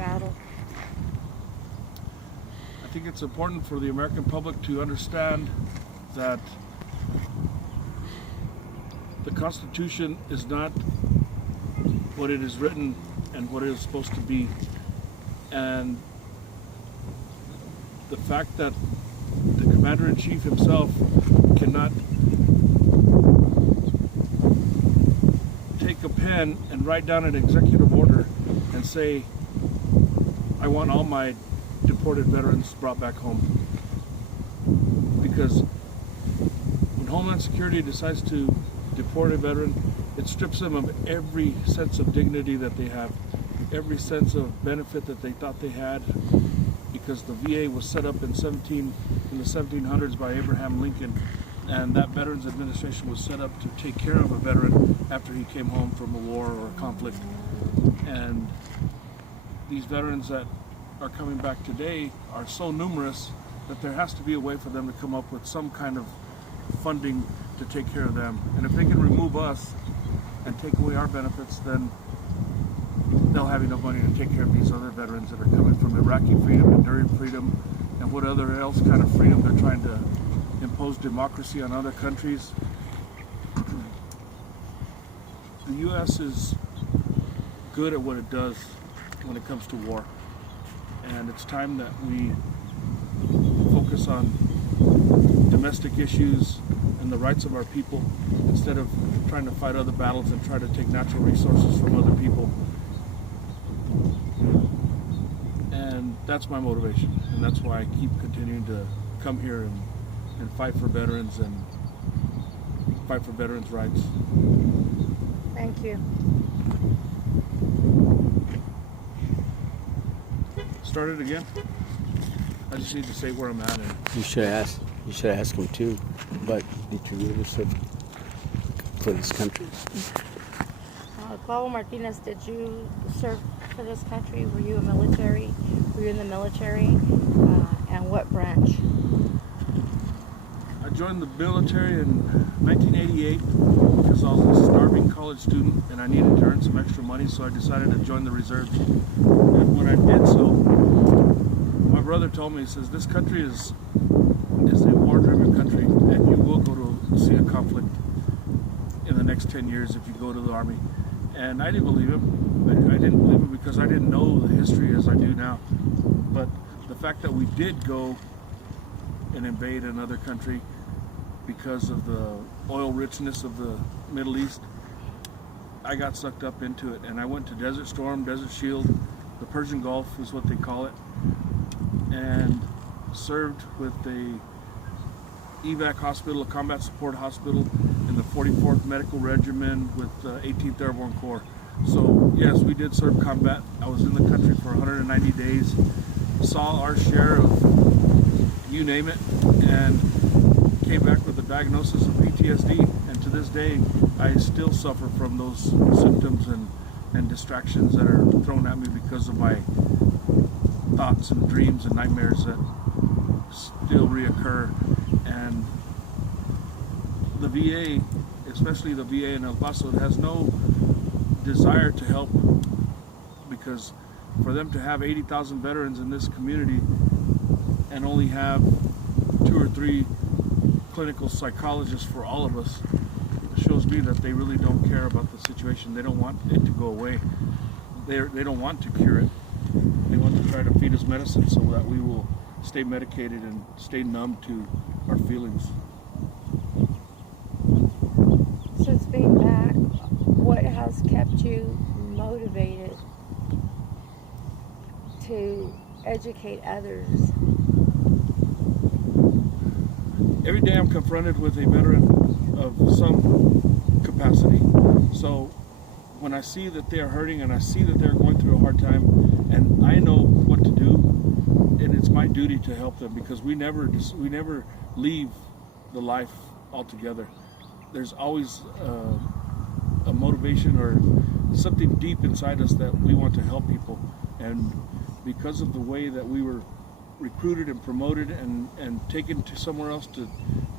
battle? I think it's important for the American public to understand that the Constitution is not what it is written and what it is supposed to be. And the fact that the Commander-in-Chief himself cannot take a pen and write down an executive order and say, I want all my deported veterans brought back home. Because when Homeland Security decides to deport a veteran, it strips them of every sense of dignity that they have, every sense of benefit that they thought they had, because the VA was set up in the 1700s by Abraham Lincoln, and that Veterans Administration was set up to take care of a veteran after he came home from a war or a conflict. And these veterans that are coming back today are so numerous that there has to be a way for them to come up with some kind of funding to take care of them. And if they can remove us and take away our benefits, then they'll have enough money to take care of these other veterans that are coming from Iraqi freedom, enduring freedom, and what other else kind of freedom they're trying to impose democracy on other countries. The U.S. is good at what it does when it comes to war. And it's time that we focus on domestic issues and the rights of our people instead of trying to fight other battles and try to take natural resources from other people. And that's my motivation, and that's why I keep continuing to come here and fight for veterans and fight for veterans' rights. Thank you. Start it again. I just need to say where I'm at. And You should ask him too. But did you really serve for this country? Clavo Martinez, did you serve for this country? Were you a military? Were you in the military? And what branch? I joined the military in 1988 because I was a starving college student and I needed to earn some extra money, so I decided to join the reserves. And when I did so, my brother told me, he says, this country is a war-driven country, and you will go to see a conflict in the next 10 years if you go to the Army. And I didn't believe him. I didn't believe him because I didn't know the history as I do now. But the fact that we did go and invade another country because of the oil richness of the Middle East, I got sucked up into it, and I went to Desert Storm, Desert Shield, the Persian Gulf is what they call it, and served with the evac hospital, a combat support hospital in the 44th Medical Regiment with the 18th Airborne Corps. So yes, we did serve combat. I was in the country for 190 days, saw our share of you name it, and came back with a diagnosis of PTSD, and to this day I still suffer from those symptoms and distractions that are thrown at me because of my thoughts and dreams and nightmares that still reoccur. And the VA, especially the VA in El Paso, has no desire to help, because for them to have 80,000 veterans in this community and only have 2 or 3 clinical psychologists for all of us shows me that they really don't care about the situation. They don't want it to go away. They don't want to cure it. They want to try to feed us medicine so that we will stay medicated and stay numb to our feelings. Since being back, what has kept you motivated to educate others? Every day I'm confronted with a veteran of some capacity. So when I see that they are hurting and I see that they're going through a hard time, and I know what to do, and it's my duty to help them, because we never leave the life altogether. There's always a motivation or something deep inside us that we want to help people, and because of the way that we were recruited and promoted and taken to somewhere else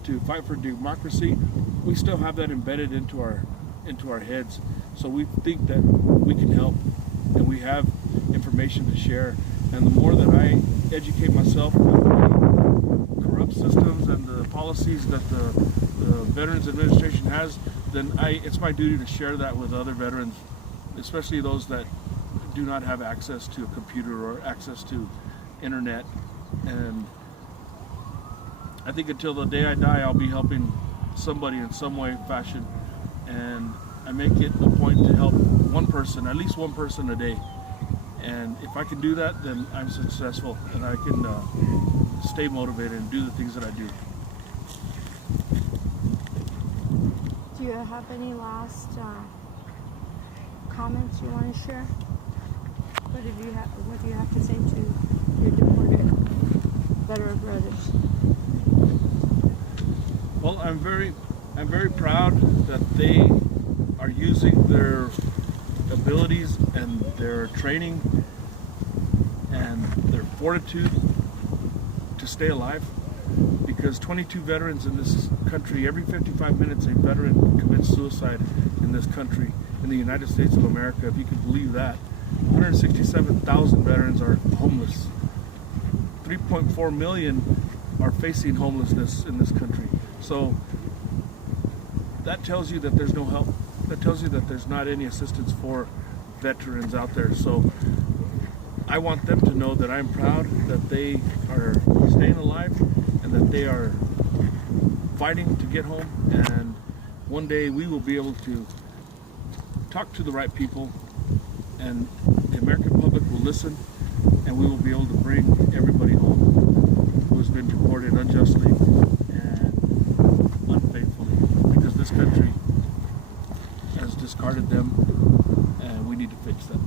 to fight for democracy, we still have that embedded into our heads. So we think that we can help, and we have information information to share. And the more that I educate myself on the corrupt systems and the policies that the Veterans Administration has, then it's my duty to share that with other veterans, especially those that do not have access to a computer or access to internet. And I think until the day I die, I'll be helping somebody in some way, fashion, and I make it a point to help one person, at least one person a day. And if I can do that, then I'm successful, and I can stay motivated and do the things that I do. Do you have any last comments you want to share? What do you have to say to your deported veteran brothers? Well, I'm very proud that they are using their abilities and their training and their fortitude to stay alive, because 22 veterans in this country, every 55 minutes a veteran commits suicide in this country, in the United States of America. If you can believe that, 167,000 veterans are homeless. 3.4 million are facing homelessness in this country. So that tells you that there's no help. That tells you that there's not any assistance for veterans out there. So I want them to know that I'm proud that they are staying alive and that they are fighting to get home. And one day we will be able to talk to the right people, and the American public will listen, and we will be able to bring everybody home who has been deported unjustly and unfaithfully, because this country has discarded them, and we need to fix that.